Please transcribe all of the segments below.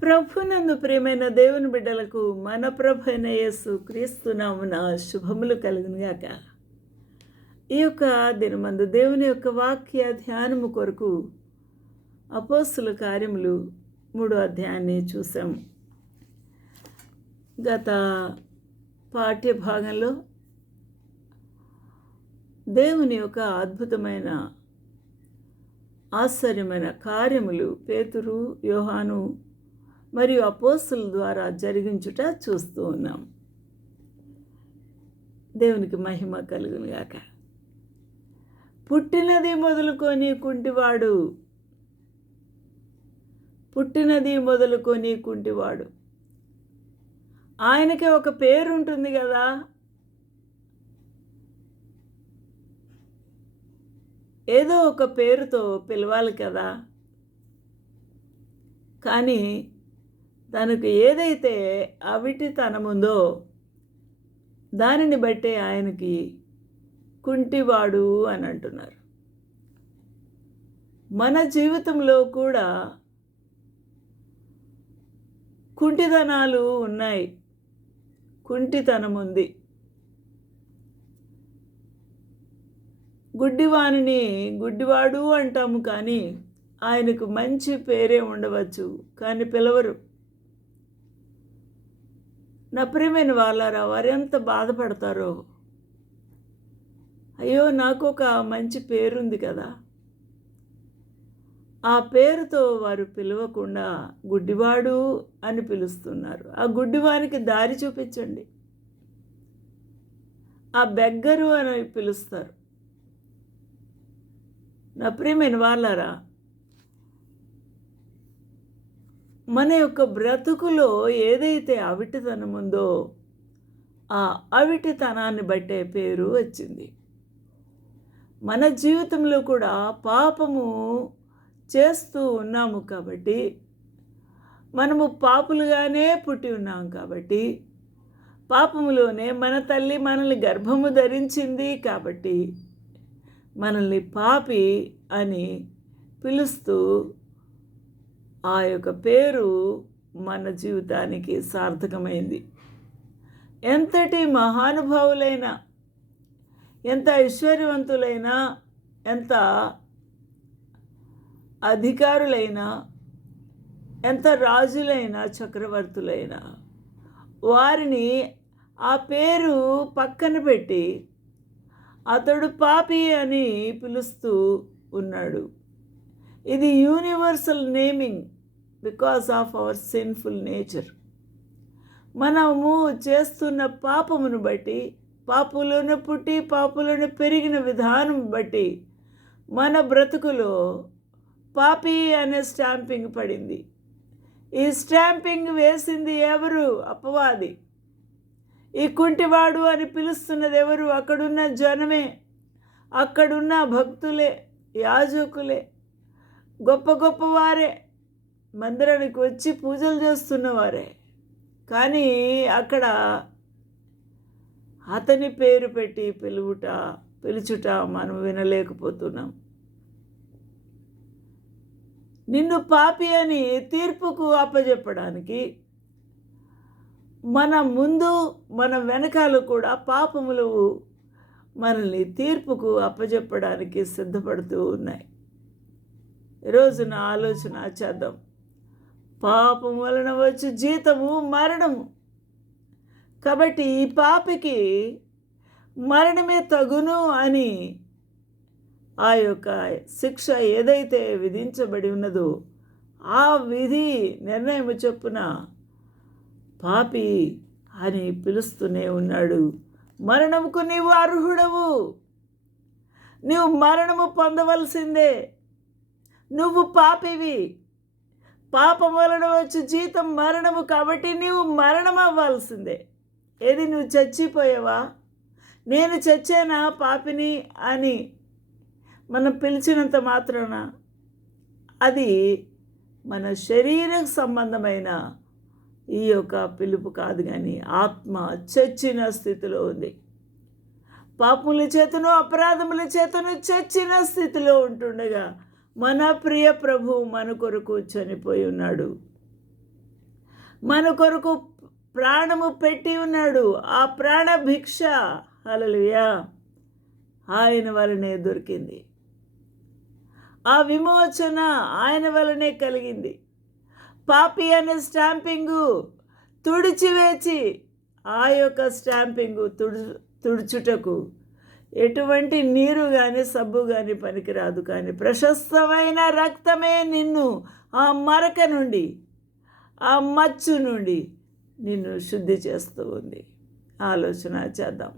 ప్రభునందు ప్రియమైన దేవుని బిడ్డలకు మన ప్రభు అయిన యేసు క్రీస్తునామున శుభములు కలుగునుగాక. ఈ యొక్క దినమందు దేవుని యొక్క వాక్య ధ్యానము కొరకు అపోస్తుల కార్యములు మూడో అధ్యాయాన్ని చూసాము గత పాఠ్య భాగంలో దేవుని యొక్క అద్భుతమైన ఆశ్చర్యమైన కార్యములు పేతురు యోహాను మరియు అపోస్తుల ద్వారా జరిగించుట చూస్తూ ఉన్నాం. దేవునికి మహిమ కలుగునుగాక. పుట్టినది మొదలుకొని కుంటివాడు పుట్టినది మొదలుకొని కుంటివాడు ఆయనకి ఒక పేరు ఉంటుంది కదా. ఏదో ఒక పేరుతో పిలవాలి కదా. కానీ తనకు ఏదైతే అవిటితనముందో దానిని బట్టే ఆయనకి కుంటివాడు అని అంటున్నారు. మన జీవితంలో కూడా కుంటితనాలు ఉన్నాయి. కుంటితనం ఉంది గుడ్డివాణిని గుడ్డివాడు అంటాము కానీ ఆయనకు మంచి పేరే ఉండవచ్చు. కానీ పిలవరు. నా ప్రియమైన వాళ్ళారా వారు ఎంత బాధపడతారో. అయ్యో నాకు ఒక మంచి పేరుంది కదా. ఆ పేరుతో వారు పిలవకుండా గుడ్డివాడు అని పిలుస్తున్నారు. ఆ గుడ్డివానికి దారి చూపించండి. ఆ బెగ్గరు అని పిలుస్తారు. నా ప్రియమైన వాళ్ళారా మన యొక్క బ్రతుకులో ఏదైతే అవిటితనం ఉందో ఆ అవిటితనాన్ని బట్టే పేరు వచ్చింది. మన జీవితంలో కూడా పాపము చేస్తూ ఉన్నాము కాబట్టి మనము పాపులుగానే పుట్టి ఉన్నాం కాబట్టి పాపములోనే మన తల్లి మనల్ని గర్భము ధరించింది కాబట్టి మనల్ని పాపి అని పిలుస్తూ ఆ యొక్క పేరు మన జీవితానికి సార్థకమైంది. ఎంతటి మహానుభావులైన ఎంత ఐశ్వర్యవంతులైనా ఎంత అధికారులైనా ఎంత రాజులైనా చక్రవర్తులైనా వారిని ఆ పేరు పక్కన పెట్టి అతడు పాపి అని పిలుస్తూ ఉన్నాడు. ఇది universal naming because of our sinful nature మనము చేస్తున్న పాపమును బట్టి పాపులను పుట్టి పాపులను పెరిగిన విధానం బట్టి మన బ్రతుకులో పాపి అనే స్టాంపింగ్ పడింది. ఈ స్టాంపింగ్ వేసింది ఎవరు? అపవాది. ఈ కుంటివాడు అని పిలుస్తున్నది ఎవరు? అక్కడున్న జనమే. అక్కడున్న భక్తులే యాజకులే. గొప్ప గొప్పవారే మందిరానికి వచ్చి పూజలు చేస్తున్నవారే. కానీ అక్కడ అతని పేరు పెట్టి పిలువుట పిలుచుట మనం వినలేకపోతున్నాం. నిన్ను పాపి అని తీర్పుకు అప్పజెప్పడానికి మన ముందు మన వెనకాల కూడా పాపములు మనల్ని తీర్పుకు అప్పజెప్పడానికి సిద్ధపడుతూ ఉన్నాయి. ఈరోజు నా ఆలోచన చేద్దాం. పాపం వలన వచ్చి జీతము మరణము. కాబట్టి ఈ పాపికి మరణమే తగును అని ఆ యొక్క శిక్ష ఏదైతే విధించబడి ఉన్నదో ఆ విధి నిర్ణయం చొప్పున పాపి అని పిలుస్తూనే ఉన్నాడు. మరణముకు నీవు అర్హుడవు. నీవు మరణము పొందవలసిందే. నువ్వు పాపివి. పాపం వలన వచ్చి జీతం మరణము కాబట్టి నీవు మరణం అవ్వాల్సిందే ఏది నువ్వు చచ్చిపోయావా? నేను చచ్చానా పాపిని అని మనం పిలిచినంత మాత్రాన అది మన శరీరకు సంబంధమైన ఈ యొక్క పిలుపు కాదు కానీ ఆత్మ చచ్చిన స్థితిలో ఉంది. పాపముల చేతను అపరాధముల చేతను చచ్చిన స్థితిలో ఉంటుండగా మన ప్రియ ప్రభు మన కొరకు చనిపోయి ఉన్నాడు. మన కొరకు ప్రాణము పెట్టి ఉన్నాడు. ఆ ప్రాణ భిక్ష. అలలుయా ఆయన వలనే దొరికింది. ఆ విమోచన ఆయన వలనే కలిగింది. పాపి అనే స్టాంపింగు తుడిచివేచి ఆ యొక్క స్టాంపింగు తుడు తుడుచుటకు ఎటువంటి నీరు కానీ సబ్బు కానీ పనికిరాదు కానీ ప్రశస్తమైన రక్తమే నిన్ను ఆ మరక నుండి ఆ మచ్చు నుండి నిన్ను శుద్ధి చేస్తూ ఉంది. ఆలోచన చేద్దాం.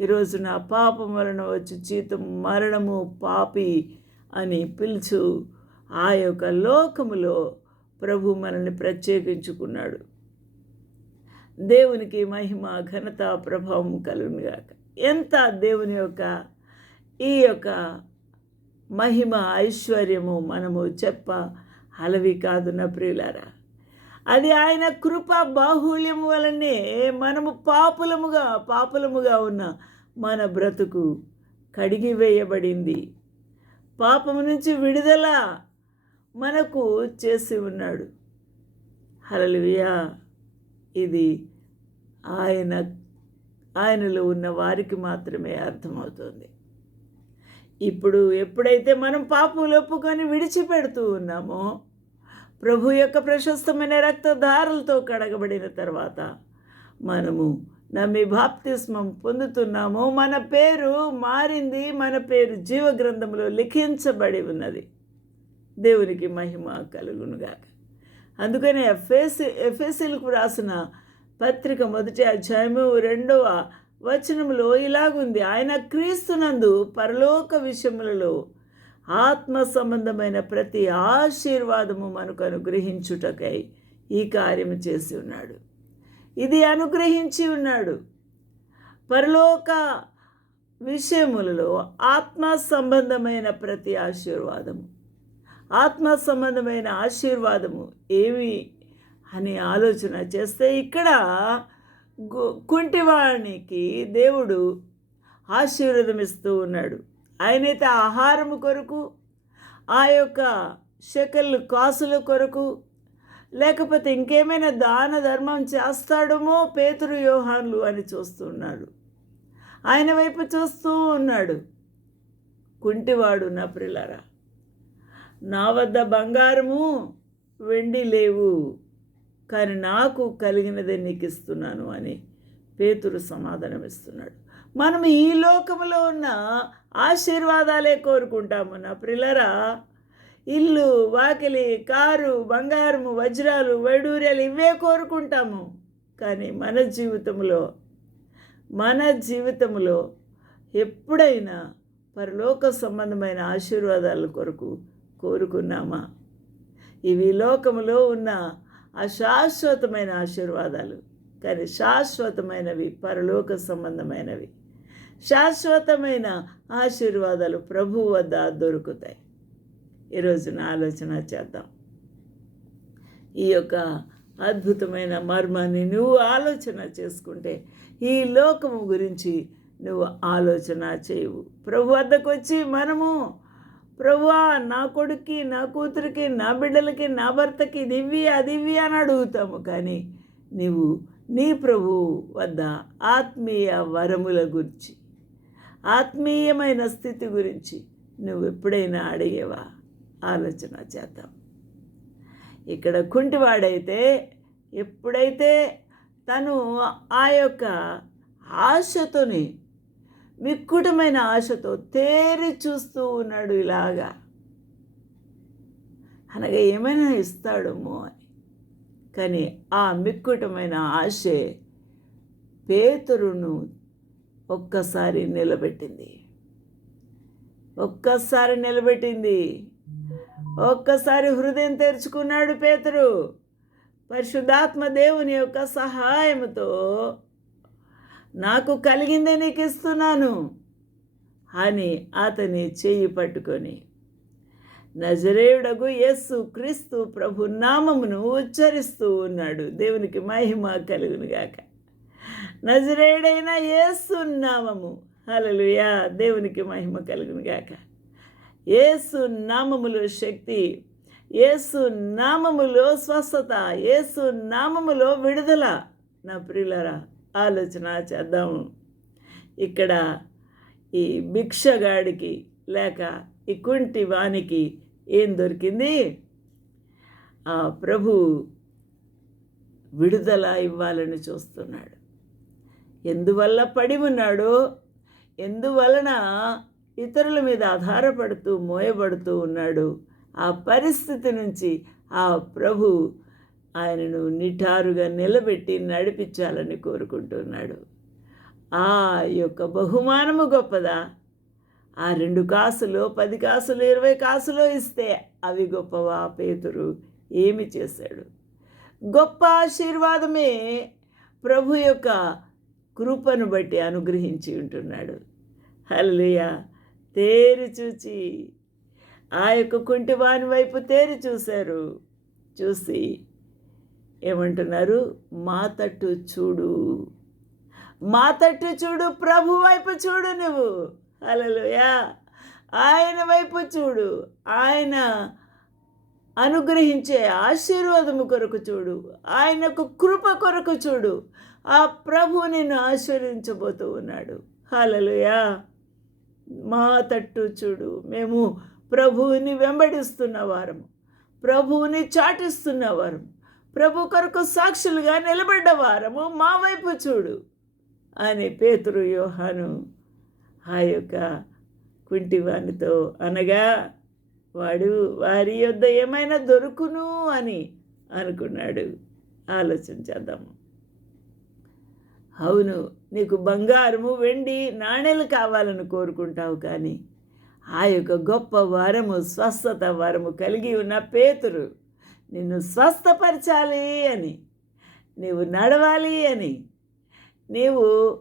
ఈరోజు నా పాపం వలన వచ్చి జీతం మరణము పాపి అని పిలుచు ఆ యొక్క లోకములో ప్రభు మనల్ని ప్రత్యేకించుకున్నాడు. దేవునికి మహిమ ఘనత ప్రభావం కలుగునుగాక. ఎంత దేవుని యొక్క ఈ యొక్క మహిమ ఐశ్వర్యము మనము చెప్ప అలవి కాదు నా ప్రియులారా. అది ఆయన కృప బాహుళ్యం వలనే మనము పాపులముగా పాపులముగా ఉన్న మన బ్రతుకు కడిగి వేయబడింది. పాపము నుంచి విడుదల మనకు చేసి ఉన్నాడు. హలలుయా. ఇది ఆయన ఆయనలో ఉన్న వారికి మాత్రమే అర్థమవుతుంది. ఇప్పుడు ఎప్పుడైతే మనం పాపులు ఒప్పుకొని విడిచిపెడుతూ ఉన్నామో ప్రభు యొక్క ప్రశస్తమైన రక్తధారలతో కడగబడిన తర్వాత మనము నమ్మి బాప్తిస్మం పొందుతున్నాము మన పేరు మారింది మన పేరు జీవ గ్రంథంలో లిఖించబడి ఉన్నది. దేవునికి మహిమ కలుగునుగాక. అందుకని ఎఫ్ఎస్ ఎఫ్ఎస్సీలకు రాసిన పత్రిక మొదటి అధ్యాయము రెండవ వచనములో ఇలాగుంది. ఆయన క్రీస్తునందు పరలోక విషయములలో ఆత్మ సంబంధమైన ప్రతి ఆశీర్వాదము మనకు అనుగ్రహించుటకై ఈ కార్యము చేసి ఉన్నాడు. ఇది అనుగ్రహించి ఉన్నాడు. పరలోక విషయములలో ఆత్మ సంబంధమైన ప్రతి ఆశీర్వాదము. ఆత్మ సంబంధమైన ఆశీర్వాదము ఏమి అని ఆలోచన చేస్తే ఇక్కడ కుంటివానికి దేవుడు ఆశీర్వదమిస్తూ ఇస్తూ ఉన్నాడు. ఆయనైతే ఆహారము కొరకు ఆ యొక్క షకల్ కాసుల కొరకు లేకపోతే ఇంకేమైనా దాన ధర్మం చేస్తాడమో పేతురు యోహాన్లు అని చూస్తున్నాడు ఆయన వైపు చూస్తూ ఉన్నాడు. కుంటివాడు నా ప్రిలరా నా వద్ద బంగారము వెండి లేవు. కానీ నాకు కలిగినదే నీకు ఇస్తున్నాను అని పేతురు సమాధానం ఇస్తున్నాడు. మనం ఈ లోకంలో ఉన్న ఆశీర్వాదాలే కోరుకుంటాము నా ప్రిల్లరా ఇల్లు వాకిలి కారు బంగారము వజ్రాలు వైడూర్యాలు ఇవే కోరుకుంటాము. కానీ మన జీవితంలో మన జీవితంలో ఎప్పుడైనా పరలోక సంబంధమైన ఆశీర్వాదాల కొరకు కోరుకున్నామా? ఇవి లోకములో ఉన్న అశాశ్వతమైన ఆశీర్వాదాలు. కానీ శాశ్వతమైనవి పరలోక సంబంధమైనవి. శాశ్వతమైన ఆశీర్వాదాలు ప్రభు వద్ద దొరుకుతాయి. ఈరోజు నా ఆలోచన చేద్దాం. ఈ యొక్క అద్భుతమైన మర్మాన్ని నువ్వు ఆలోచన చేసుకుంటే ఈ లోకము గురించి నువ్వు ఆలోచన చేయవు. ప్రభు వద్దకు వచ్చి మనము ప్రభువా నా కొడుక్కి నా కూతురికి నా బిడ్డలకి నా భర్తకి దివ్వి అదివ్వి అని అడుగుతాము. కానీ నీవు నీ ప్రభు వద్ద ఆత్మీయ వరముల గురించి ఆత్మీయమైన స్థితి గురించి నువ్వు ఎప్పుడైనా అడిగేవా? ఆలోచన చేద్దాం. ఇక్కడ కుంటివాడైతే ఎప్పుడైతే తను ఆ యొక్క ఆశతోని మిక్కుటమైన ఆశతో తేరి చూస్తూ ఉన్నాడు ఇలాగా. అనగా ఏమైనా ఇస్తాడేమో అని. కానీ ఆ మిక్కుటమైన ఆశే పేతురును ఒక్కసారి నిలబెట్టింది. ఒక్కసారి నిలబెట్టింది. ఒక్కసారి హృదయం తెరుచుకున్నాడు పేతురు. పరిశుద్ధాత్మ దేవుని యొక్క సహాయంతో నాకు కలిగిందే నీకు ఇస్తున్నాను అని అతని చెయ్యి పట్టుకొని నజరేయుడగు యస్సు క్రీస్తు ప్రభు నామమును ఉచ్చరిస్తూ ఉన్నాడు. దేవునికి మహిమ కలుగునుగాక నజరేయుడైన యేసు నామము. హలలుయా దేవునికి మహిమ కలుగునుగాక యేసు నామములో శక్తి యేసు నామములో స్వస్థత యేసు నామములో విడుదల. నా ప్రియులరా ఆలోచన చేద్దాము ఇక్కడ ఈ భిక్షగాడికి లేక ఈ కుంటి వానికి ఏం దొరికింది? ఆ ప్రభు విడుదల ఇవ్వాలని చూస్తున్నాడు. ఎందువల్ల పడి ఉన్నాడో ఎందువలన ఇతరుల మీద ఆధారపడుతూ మోయబడుతూ ఉన్నాడు? ఆ పరిస్థితి నుంచి ఆ ప్రభు ఆయనను నిఠారుగా నిలబెట్టి నడిపించాలని కోరుకుంటున్నాడు. ఆ యొక్క బహుమానము గొప్పదా? ఆ రెండు కాసులు పది కాసులు ఇరవై కాసులు ఇస్తే అవి గొప్పవా? పేతురు ఏమి చేశాడు? గొప్ప ఆశీర్వాదమే ప్రభు యొక్క కృపను బట్టి అనుగ్రహించి ఉంటున్నాడు. హల్లియా తేరి చూచి ఆ యొక్క కుంటివాని వైపు తేరి చూశారు. చూసి ఏమంటున్నారు? మా తట్టు చూడు. మా తట్టు చూడు ప్రభు వైపు చూడు నువ్వు. హల్లెలూయా. ఆయన వైపు చూడు. ఆయన అనుగ్రహించే ఆశీర్వాదము కొరకు చూడు. ఆయనకు కృప కొరకు చూడు. ఆ ప్రభు నిన్ను ఆశీర్వించబోతూ ఉన్నాడు. హలలుయా మా తట్టు చూడు. మేము ప్రభువుని వెంబడిస్తున్న వారము. ప్రభువుని చాటిస్తున్న వారము. ప్రభు కొరకు సాక్షులుగా నిలబడ్డ వారము మా వైపు చూడు అని పేతురు యోహాను ఆ యొక్క కుంటివానితో అనగా వాడు వారి యొద్ద ఏమైనా దొరుకును? అని అనుకున్నాడు. ఆలోచన చేద్దాము అవును నీకు బంగారము వెండి నాణ్యలు కావాలని కోరుకుంటావు కానీ ఆ యొక్క గొప్ప వరము స్వస్థత వరము కలిగి ఉన్న పేతురు నిన్ను స్వస్థపరచాలి అని నీవు నడవాలి అని నీవు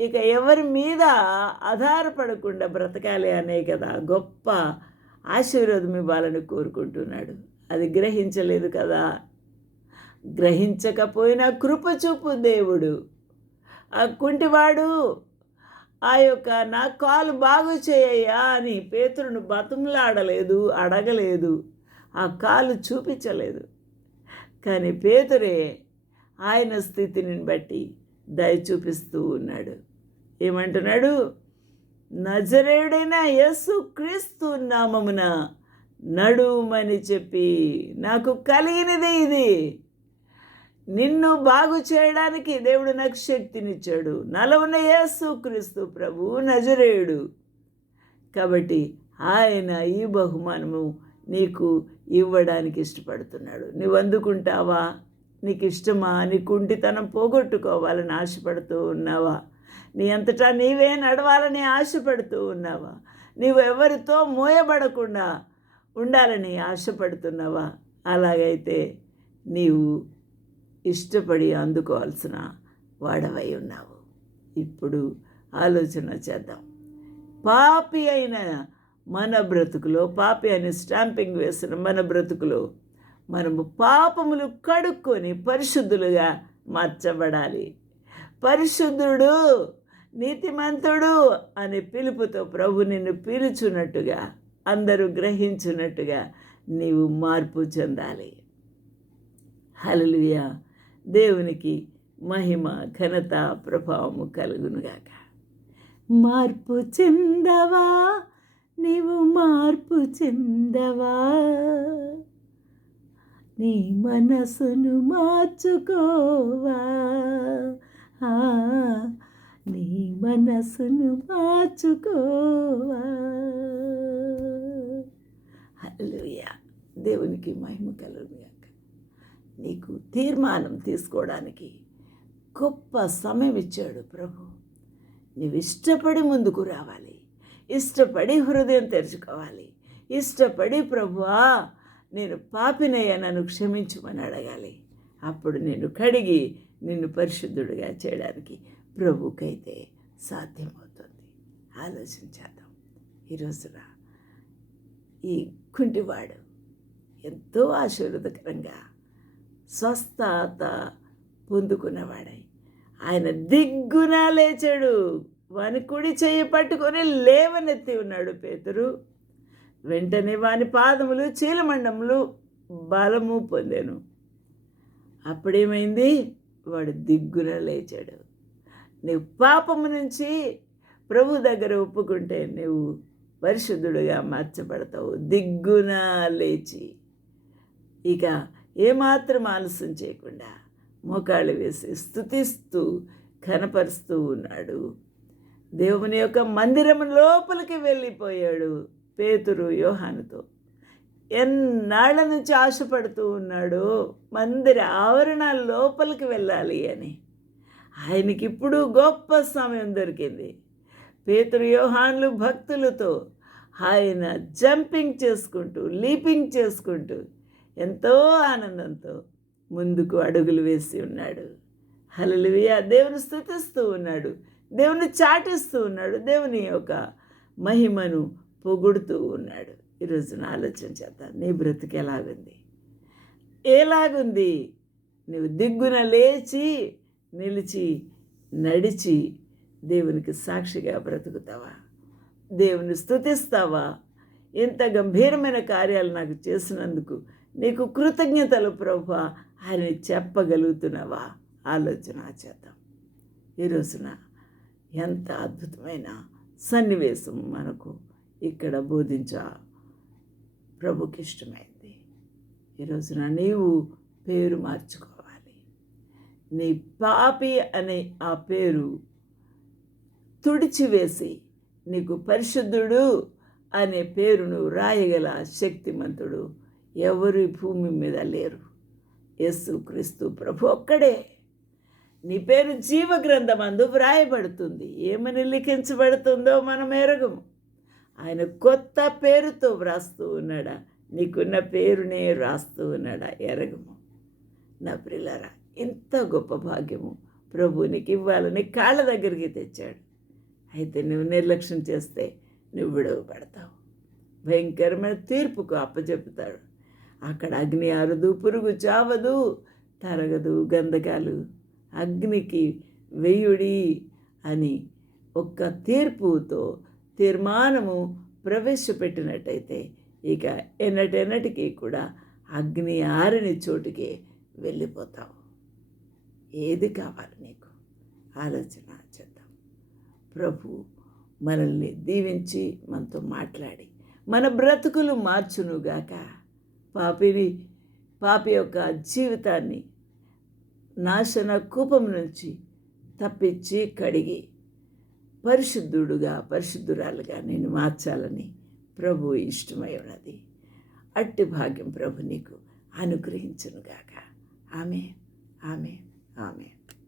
ఇక ఎవరి మీద ఆధారపడకుండా బ్రతకాలి అనే కదా గొప్ప ఆశీర్వాదం ఇవ్వాలని కోరుకుంటున్నాడు. అది గ్రహించలేదు కదా. గ్రహించకపోయినా కృపచూపు దేవుడు. ఆ కుంటివాడు ఆ యొక్క నా కాలు బాగు చేయయ్యా అని పేతురును బతుములాడలేదు అడగలేదు. ఆ కాలు చూపించలేదు. కానీ పేతురే ఆయన స్థితిని బట్టి దయ చూపిస్తూ ఉన్నాడు. ఏమంటున్నాడు? నజరేయుడైన యస్సు క్రీస్తు నామమున నడుమని చెప్పి నాకు కలిగినదే ఇది. నిన్ను బాగు చేయడానికి దేవుడు నాకు శక్తినిచ్చాడు. నలవున యేసు క్రీస్తు ప్రభు నజరేయుడు. కాబట్టి ఆయన ఈ బహుమానము నీకు ఇవ్వడానికి ఇష్టపడుతున్నాడు. నువ్వు అందుకుంటావా నీకు ఇష్టమా నీ కుంటితనం పోగొట్టుకోవాలని ఆశపడుతూ ఉన్నావా? నీ అంతటా నీవే నడవాలని ఆశపడుతూ ఉన్నావా? నీవు ఎవరితో మోయబడకుండా ఉండాలని ఆశపడుతున్నావా? అలాగైతే నీవు ఇష్టపడి అందుకోవాల్సిన వాడవై ఉన్నావు. ఇప్పుడు ఆలోచన చేద్దాం. పాపి అయిన మన బ్రతుకులో పాపి అని స్టాంపింగ్ వేసిన మన బ్రతుకులో మనము పాపములు కడుక్కొని పరిశుద్ధులుగా మార్చబడాలి. పరిశుద్ధుడు నీతిమంతుడు అనే పిలుపుతో ప్రభు నిన్ను పిలుచున్నట్టుగా అందరూ గ్రహించున్నట్టుగా నీవు మార్పు చెందాలి. హలలుయ దేవునికి మహిమ ఘనత ప్రభావము కలుగునుగాక. మార్పు చెందవా? నీవు మార్పు చెందవా? నీ మనసును మార్చుకోవా? ఆ, నీ మనసును మార్చుకోవా? హల్లుయా దేవునికి మహిమ కలుగుయాక నీకు తీర్మానం తీసుకోవడానికి గొప్ప సమయం ఇచ్చాడు ప్రభు. నువ్వు ఇష్టపడి ముందుకు రావాలి. ఇష్టపడి హృదయం తెరుచుకోవాలి. ఇష్టపడి ప్రభువా నేను పాపినయ్యా నన్ను క్షమించమని అడగాలి. అప్పుడు నేను కడిగి నిన్ను పరిశుద్ధుడిగా చేయడానికి ప్రభుకైతే సాధ్యమవుతుంది. ఆలోచించేద్దాం ఈరోజున ఈ కుంటివాడు ఎంతో ఆశీర్వదకరంగా స్వస్థత పొందుకున్నవాడై. ఆయన దిగ్గున లేచాడు. వాని కుడి చెయ్యి పట్టుకొని లేవనెత్తి ఉన్నాడు పేతురు. వెంటనే వాని పాదములు చీలమండములు బలము పొందాను. అప్పుడేమైంది? వాడు దిగ్గున లేచాడు. నువ్వు పాపము నుంచి ప్రభు దగ్గర ఒప్పుకుంటే నువ్వు పరిశుద్ధుడుగా మార్చబడతావు. దిగ్గున లేచి. ఇక ఏమాత్రం ఆలస్యం చేయకుండా మోకాళ్ళు వేసి స్థుతిస్తూ కనపరుస్తూ ఉన్నాడు. దేవుని యొక్క మందిరం లోపలికి వెళ్ళిపోయాడు పేతురు యోహానుతో. ఎన్నాళ్ళ నుంచి ఆశపడుతూ ఉన్నాడు? మందిర ఆవరణ లోపలికి వెళ్ళాలి అని. ఆయనకి ఇప్పుడు గొప్ప సమయం దొరికింది. పేతురు యోహాన్లు భక్తులతో ఆయన జంపింగ్ చేసుకుంటూ లీపింగ్ చేసుకుంటూ ఎంతో ఆనందంతో ముందుకు అడుగులు వేసి ఉన్నాడు. హలలుయ దేవుని స్థుతిస్తూ ఉన్నాడు. దేవుని చాటిస్తూ ఉన్నాడు. దేవుని యొక్క మహిమను పొగుడుతూ ఉన్నాడు. ఈరోజున ఆలోచన చేద్దాం నీ బ్రతికి ఎలాగుంది? ఎలాగుంది? నువ్వు దిగ్గున లేచి నిలిచి నడిచి దేవునికి సాక్షిగా బ్రతుకుతావా? దేవుని స్థుతిస్తావా ఇంత గంభీరమైన కార్యాలు నాకు చేసినందుకు నీకు కృతజ్ఞతలు ప్రభు అని చెప్పగలుగుతున్నావా? ఆలోచన చేద్దాం. ఈ రోజున ఎంత అద్భుతమైన సన్నివేశం మనకు ఇక్కడ బోధించ ప్రభుకి ఇష్టమైంది. ఈ రోజున నీవు పేరు మార్చుకోవాలి. నీ పాపి అనే ఆ పేరు తుడిచివేసి నీకు పరిశుద్ధుడు అనే పేరును రాయగల శక్తిమంతుడు ఎవరు భూమి మీద లేరు. యేసు క్రీస్తు ప్రభు ఒక్కడే. నీ పేరు జీవ గ్రంథమందు వ్రాయబడుతుంది. ఏమని లిఖించబడుతుందో మనం ఎరగము. ఆయన కొత్త పేరుతో వ్రాస్తూ ఉన్నాడా. నీకున్న పేరునే రాస్తూ ఉన్నాడా. ఎరగము. నా ప్రిల్లరా ఇంత గొప్ప భాగ్యము ప్రభునికి ఇవ్వాలని కాళ్ళ దగ్గరికి తెచ్చాడు. అయితే నువ్వు నిర్లక్ష్యం చేస్తే నువ్వు విడవబడతావు భయంకరమైన తీర్పుకు అప్పచెపుతాడు అక్కడ అగ్ని అరుదు పురుగు చావదు తరగదు గంధకాలు. అగ్నికి వెయ్యుడి అని ఒక్క తీర్పుతో తీర్మానము ప్రవేశపెట్టినట్టయితే ఇక ఎన్నటెన్నటికీ కూడా అగ్ని ఆరిని చోటుకి వెళ్ళిపోతావు. ఏది కావాలి నీకు? ఆలోచన చేద్దాం. ప్రభు మనల్ని దీవించి మనతో మాట్లాడి మన బ్రతుకులు మార్చునుగాక. పాపిని పాపి యొక్క జీవితాన్ని నాశన కూపం నుంచి తప్పించి కడిగి పరిశుద్ధుడుగా పరిశుద్ధురాలుగా నేను మార్చాలని ప్రభు ఇష్టమై ఉన్నది. అట్టి భాగ్యం ప్రభు నీకు అనుగ్రహించునుగాక. ఆమె ఆమె ఆమె